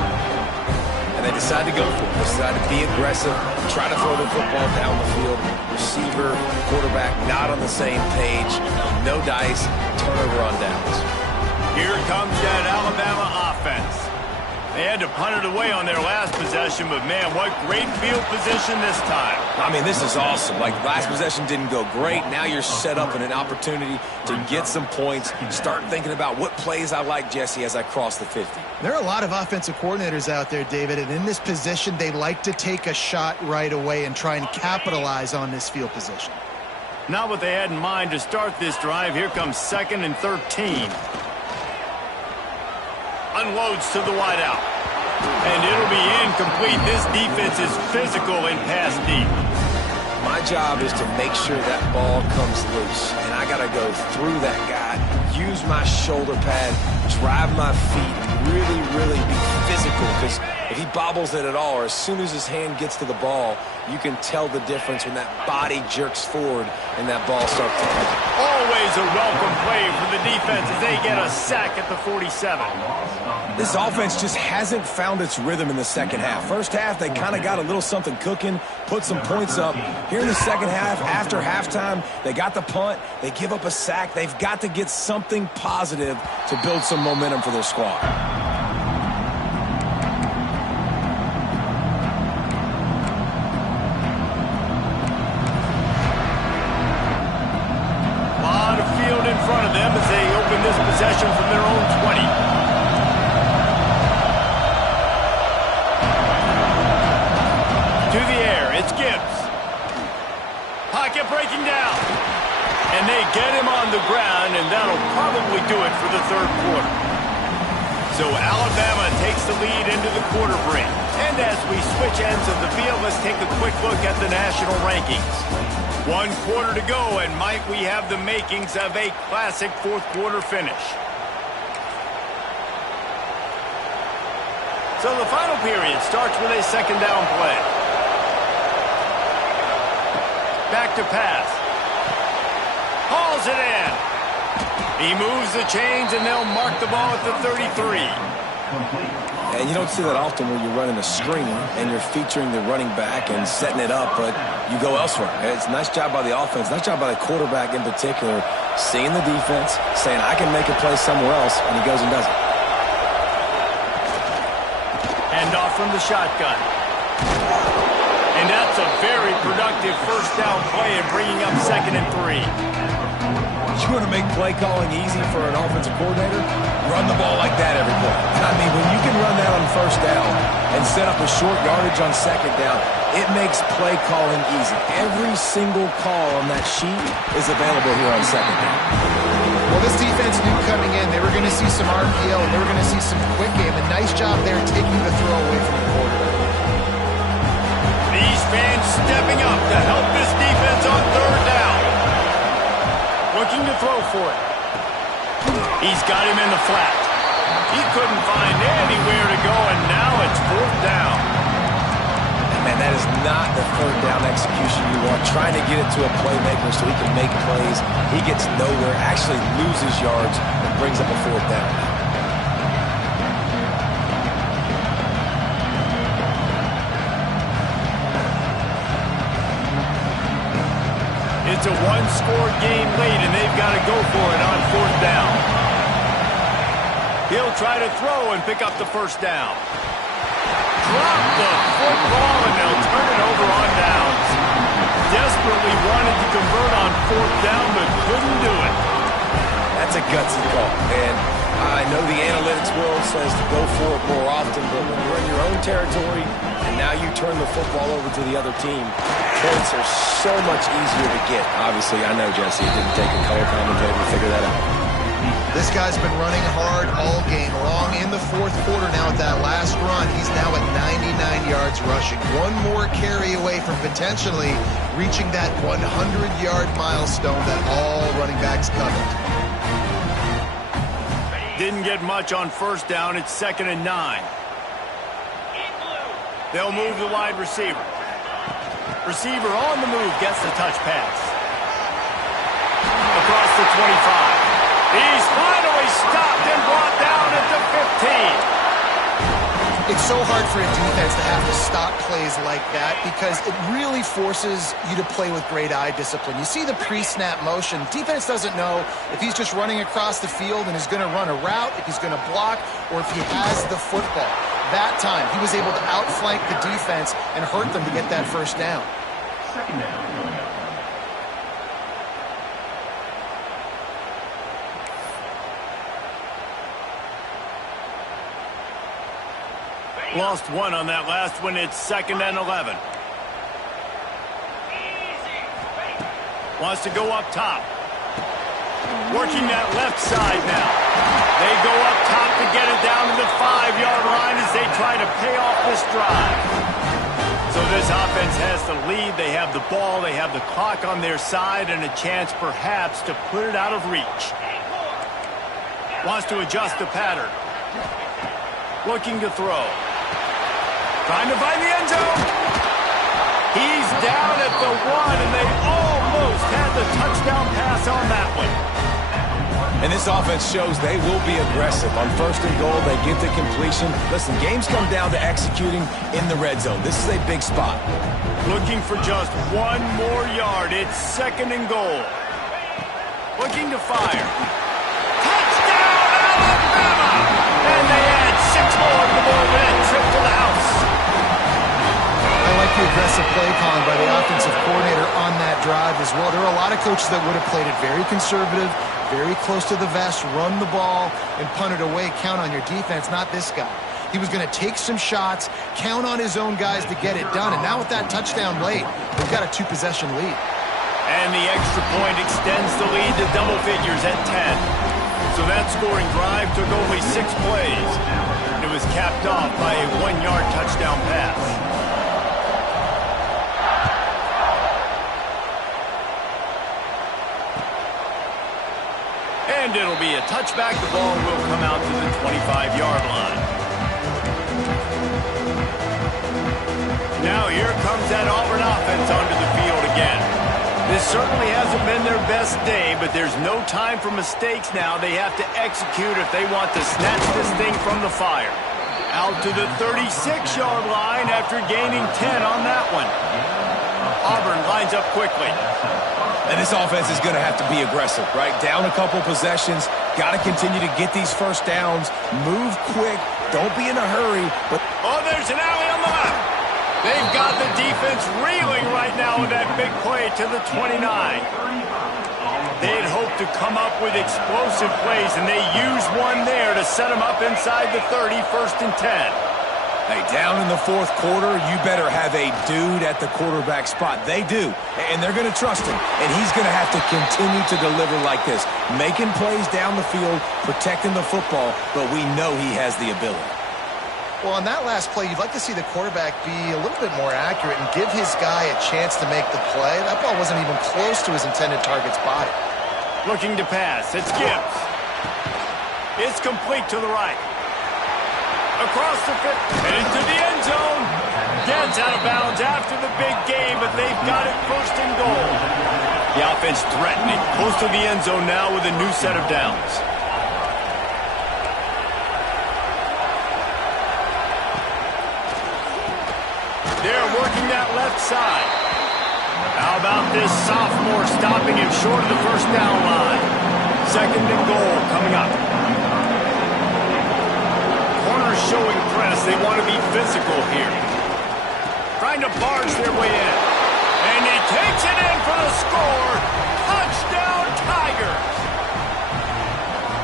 And they decide to go for it. They decide to be aggressive, try to throw the football down the field. Receiver, quarterback, not on the same page. No dice, turnover on downs. Here comes that Alabama offense. They had to punt it away on their last possession, but man, what great field position this time. I mean, this is awesome. Like, last possession didn't go great. Now you're set up in an opportunity to get some points. Start thinking about what plays I like, Jesse, as I cross the 50. There are a lot of offensive coordinators out there, David, and in this position, they like to take a shot right away and try and capitalize on this field position. Not what they had in mind to start this drive. Here comes 2nd and 13. Unloads to the wideout. And it'll be incomplete. This defense is physical and pass deep. My job is to make sure that ball comes loose. And I got to go through that guy, use my shoulder pad, drive my feet, really be physical. Because if he bobbles it at all, or as soon as his hand gets to the ball, you can tell the difference when that body jerks forward and that ball starts to come. Always a welcome play for the defense as they get a sack at the 47. This offense just hasn't found its rhythm in the second half. First half, they kind of got a little something cooking, put some points up. Here in the second half, after halftime, they got the punt, they give up a sack. They've got to get something positive to build some momentum for their squad. In front of them as they open this possession from their own 20. To the air, it's Gibbs. Pocket breaking down. And they get him on the ground, and that'll probably do it for the 3rd quarter. So Alabama takes the lead into the quarter break. And as we switch ends of the field, let's take a quick look at the national rankings. 1 quarter to go, and might we have the makings of a classic 4th quarter finish. So the final period starts with a 2nd down play. Back to pass. Hauls it in. He moves the chains, and they'll mark the ball at the 33. And you don't see that often where you're running a screen and you're featuring the running back and setting it up, but you go elsewhere. It's a nice job by the offense, nice job by the quarterback in particular, seeing the defense, saying, I can make a play somewhere else, and he goes and does it. Hand off from the shotgun. And that's a very productive 1st down play and bringing up 2nd and 3. You want to make play calling easy for an offensive coordinator? Run the ball like that every play. I mean, when you can run that on 1st down and set up a short yardage on 2nd down, it makes play calling easy. Every single call on that sheet is available here on 2nd down. Well, this defense knew coming in they were going to see some RPO and they were going to see some quick game. A nice job there taking the throw away from the quarterback. These fans stepping up to help this defense on 3rd down. Looking to throw for it. He's got him in the flat. He couldn't find anywhere to go, and now it's 4th down. Man, that is not the 3rd down execution you want. Trying to get it to a playmaker so he can make plays. He gets nowhere, actually loses yards, and brings up a 4th down. It's a 1-score game late, and they've got to go for it on 4th down. He'll try to throw and pick up the 1st down. Drop the football, and they'll turn it over on downs. Desperately wanted to convert on 4th down, but couldn't do it. That's a gutsy call, and I know the analytics physics, Will, says to go for it more often, but when you're in your own territory and now you turn the football over to the other team, points are so much easier to get. Obviously, I know, Jesse, it didn't take a color commentator to figure that out. This guy's been running hard all game long. In the fourth quarter now at that last run, he's now at 99 yards rushing. One more carry away from potentially reaching that 100-yard milestone that all running backs covet. Didn't get much on first down. It's 2nd and 9. They'll move the wide receiver. Receiver on the move gets the touch pass. Across the 25. He's finally stopped and brought down at the 15. It's so hard for a defense to have to stop plays like that because it really forces you to play with great eye discipline. You see the pre-snap motion. Defense doesn't know if he's just running across the field and is going to run a route, if he's going to block, or if he has the football. That time, he was able to outflank the defense and hurt them to get that first down. Second down. Lost one on that last one. It's 2nd and 11. Wants to go up top. Working that left side now. They go up top to get it down to the 5-yard line as they try to pay off this drive. So this offense has the lead. They have the ball. They have the clock on their side and a chance perhaps to put it out of reach. Wants to adjust the pattern. Looking to throw. Trying to find the end zone. He's down at the 1, and they almost had the touchdown pass on that one. And this offense shows they will be aggressive. On 1st and goal, they get the completion. Listen, games come down to executing in the red zone. This is a big spot. Looking for just 1 more yard. It's 2nd and goal. Looking to fire. Touchdown, Alabama! And they add 6 more to the board with that trip to the house. I like the aggressive play calling by the offensive coordinator on that drive as well. There are a lot of coaches that would have played it very conservative, very close to the vest, run the ball, and punt it away. Count on your defense, not this guy. He was going to take some shots, count on his own guys to get it done. And now with that touchdown late, they've got a 2-possession lead. And the extra point extends the lead to double figures at 10. So that scoring drive took only 6 plays. It was capped off by a 1-yard touchdown pass. And it'll be a touchback. The ball will come out to the 25-yard line. Now here comes that Auburn offense onto the field again. This certainly hasn't been their best day, but there's no time for mistakes now. They have to execute if they want to snatch this thing from the fire. Out to the 36-yard line after gaining 10 on that one. Auburn lines up quickly. And this offense is going to have to be aggressive, right? Down a couple possessions. Got to continue to get these first downs. Move quick. Don't be in a hurry. But oh, there's an alley on the left. They've got the defense reeling right now with that big play to the 29. They'd hoped to come up with explosive plays, and they used one there to set them up inside the 30, 1st and 10. Hey, down in the 4th quarter, you better have a dude at the quarterback spot. They do, and they're going to trust him. And he's going to have to continue to deliver like this, making plays down the field, protecting the football, but we know he has the ability. Well, on that last play, you'd like to see the quarterback be a little bit more accurate and give his guy a chance to make the play. That ball wasn't even close to his intended target's body. Looking to pass. It's Gibbs. It's complete to the right. Across the 50 and into the end zone. Gets out of bounds after the big game, but they've got it 1st and goal. The offense threatening. Close to the end zone now with a new set of downs. They're working that left side. How about this sophomore stopping him short of the 1st down line? 2nd and goal coming up. Corners showing press. They want to be physical here. Trying to barge their way in. And he takes it in for the score. Touchdown, Tigers.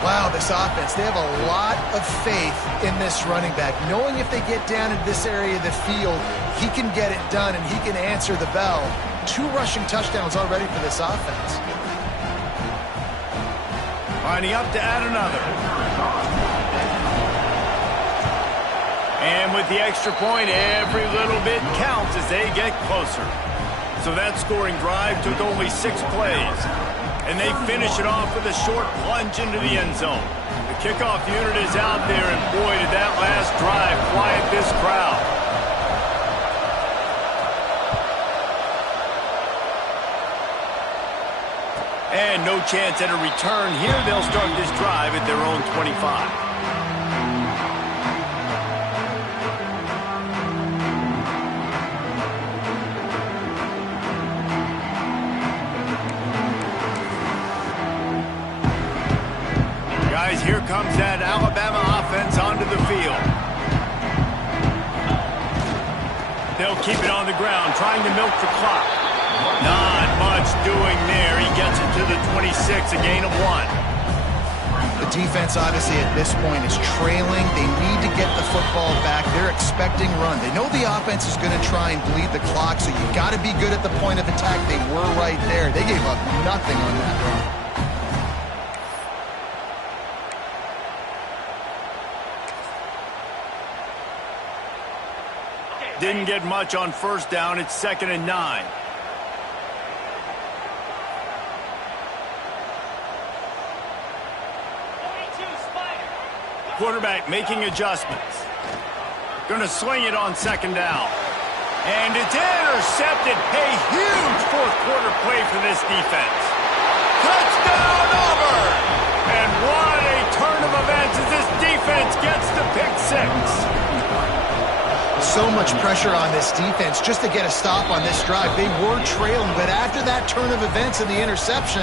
Wow, this offense, they have a lot of faith in this running back, knowing if they get down into this area of the field, he can get it done and he can answer the bell. 2 rushing touchdowns already for this offense. Lining up to add another. And with the extra point, every little bit counts as they get closer. So that scoring drive took only 6 plays. And they finish it off with a short plunge into the end zone. The kickoff unit is out there, and boy, did that last drive quiet this crowd. And no chance at a return here. They'll start this drive at their own 25. Here comes that Alabama offense onto the field. They'll keep it on the ground, trying to milk the clock. Not much doing there. He gets it to the 26, a gain of 1. The defense, obviously, at this point is trailing. They need to get the football back. They're expecting run. They know the offense is going to try and bleed the clock, so you got to be good at the point of attack. They were right there. They gave up nothing on that run. Didn't get much on first down. It's 2nd and 9. Quarterback making adjustments. Going to swing it on 2nd down. And it's intercepted. A huge fourth-quarter play for this defense. Touchdown, Auburn! And what a turn of events as this defense gets the pick 6. So much pressure on this defense just to get a stop on this drive. They were trailing, but after that turn of events and the interception,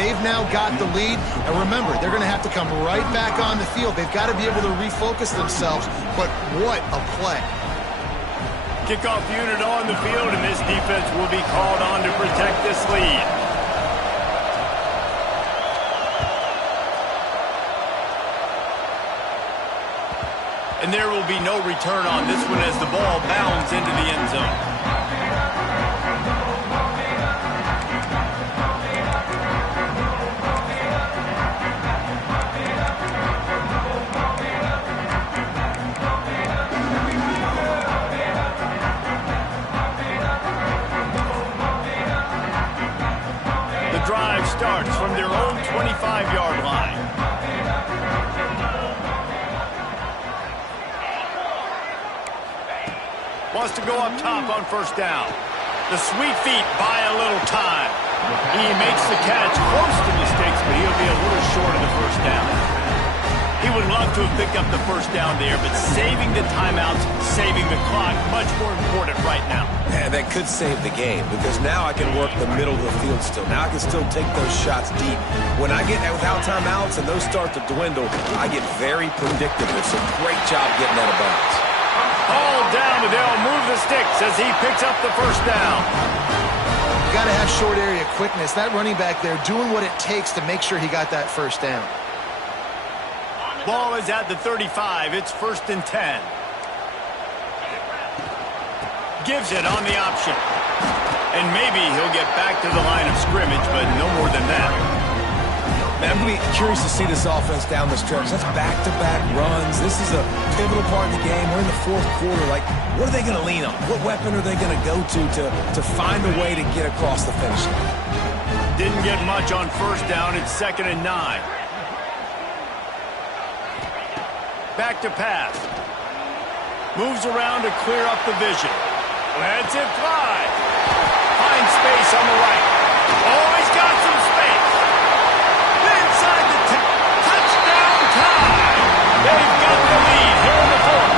they've now got the lead. And remember, they're going to have to come right back on the field. They've got to be able to refocus themselves, but what a play. Kickoff unit on the field, and this defense will be called on to protect this lead. And there will be no return on this one as the ball bounds into the end zone. The drive starts from their own 25-yard line. Wants to go up top on first down. The sweet feet buy a little time. He makes the catch, close to mistakes, but he'll be a little short of the first down. He would love to have picked up the first down there, but saving the timeouts, saving the clock, much more important right now. Yeah, that could save the game because now I can work the middle of the field still. Now I can still take those shots deep. When I get without timeouts and those start to dwindle, I get very predictable. So great job getting out of bounds. All down, but they'll move the sticks as he picks up the first down. You got to have short area quickness. That running back there doing what it takes to make sure he got that first down. Ball is at the 35. It's 1st and 10. Gives it on the option. And maybe he'll get back to the line of scrimmage, but no more than that. Man, I'm going to be curious to see this offense down the stretch. That's back-to-back runs. This is a pivotal part of the game. We're in the 4th quarter. Like, what are they going to lean on? What weapon are they going to go to find a way to get across the finish line? Didn't get much on first down. It's 2nd and 9. Back to pass. Moves around to clear up the vision. Lets it fly. Finds space on the right. Oh, he's got some space. Inside the touchdown tie. They've got the lead here in the 4th.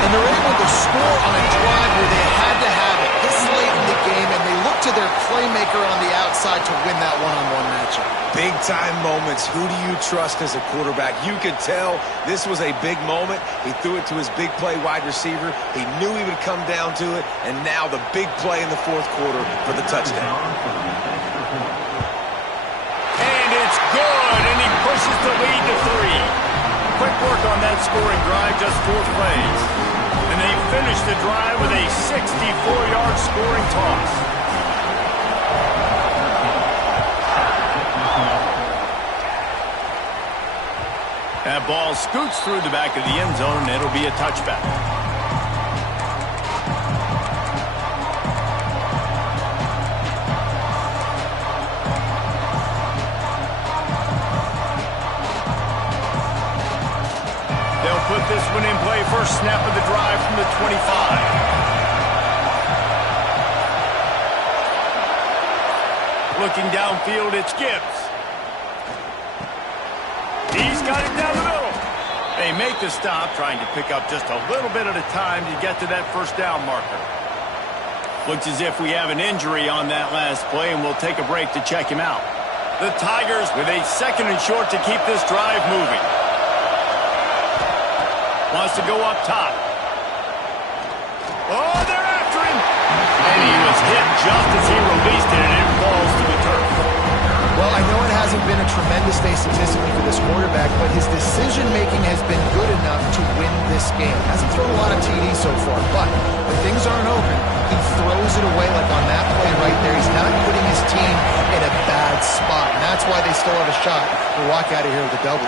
And they're able to score on a drive where they had to have it this late in the game, and they look to their playmaker on the outside to win that one-on-one matchup. Big-time moments. Who do you trust as a quarterback? You could tell this was a big moment. He threw it to his big play wide receiver. He knew he would come down to it, and now the big play in the 4th quarter for the touchdown. And it's good, and he pushes the lead to 3. Quick work on that scoring drive, just 4 plays. And they finish the drive with a 64-yard scoring toss. That ball scoots through the back of the end zone, and it'll be a touchback. They'll put this one in play. First snap of the drive from the 25. Looking downfield, it's Gibbs. He's got it down the middle. They make the stop, trying to pick up just a little bit at a time to get to that first down marker. Looks as if we have an injury on that last play, and we'll take a break to check him out. The Tigers with a 2nd and short to keep this drive moving. Wants to go up top. Oh, they're after him. And he was hit just as he released it, and it falls to the turf. Well, I know it hasn't been a tremendous day statistically for this quarterback, but his decision-making has been good enough to win this game. Hasn't thrown a lot of TDs so far, but when things aren't open, he throws it away like on that play right there. He's not putting his team in a bad spot, and that's why they still have a shot to walk out of here with a W.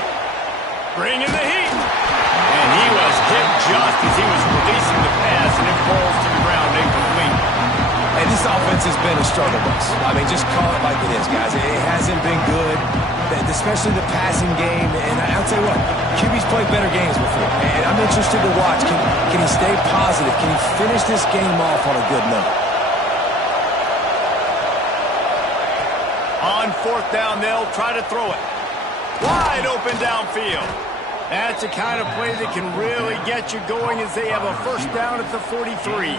Bring in the heat. And he was hit just as he was releasing the pass, and it falls to the ground incomplete. And this offense has been a struggle bus. I mean, just call it like it is, guys. It hasn't been good, especially the passing game. And I'll tell you what, QB's played better games before. And I'm interested to watch. Can he stay positive? Can he finish this game off on a good note? On 4th down, they'll try to throw it. Wide open downfield. That's the kind of play that can really get you going as they have a first down at the 43.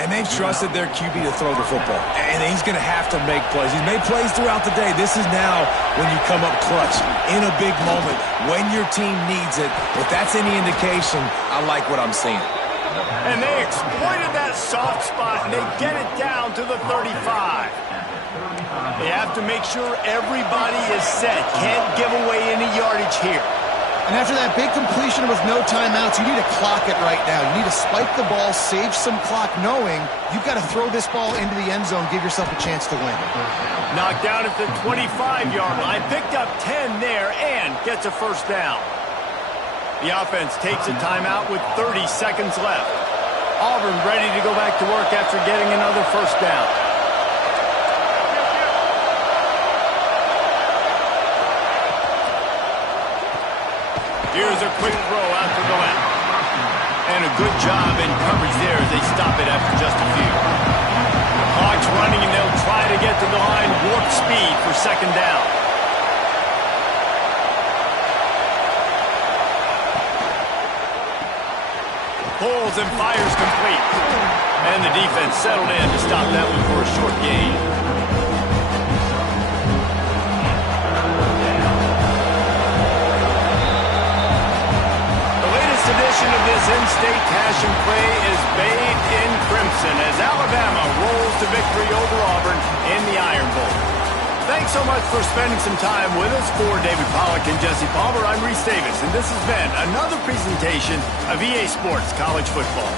And they've trusted their QB to throw the football. And he's going to have to make plays. He's made plays throughout the day. This is now when you come up clutch in a big moment when your team needs it. If that's any indication, I like what I'm seeing. And they exploited that soft spot, and they get it down to the 35. They have to make sure everybody is set. Can't give away any yardage here. And after that big completion with no timeouts, you need to clock it right now. You need to spike the ball, save some clock, knowing you've got to throw this ball into the end zone, give yourself a chance to win. Knocked down at the 25-yard line, picked up 10 there, and gets a first down. The offense takes a timeout with 30 seconds left. Auburn ready to go back to work after getting another first down. Here's a quick throw out to the left. And a good job in coverage there as they stop it after just a few. Clock's running, and they'll try to get to the line, warp speed for 2nd down. Pulls and fires complete. And the defense settled in to stop that one for a short gain. Edition of this in-state passion play is bathed in crimson as Alabama rolls to victory over Auburn in the Iron Bowl. Thanks so much for spending some time with us. For David Pollack and Jesse Palmer, I'm Reese Davis, and this has been another presentation of EA Sports College Football.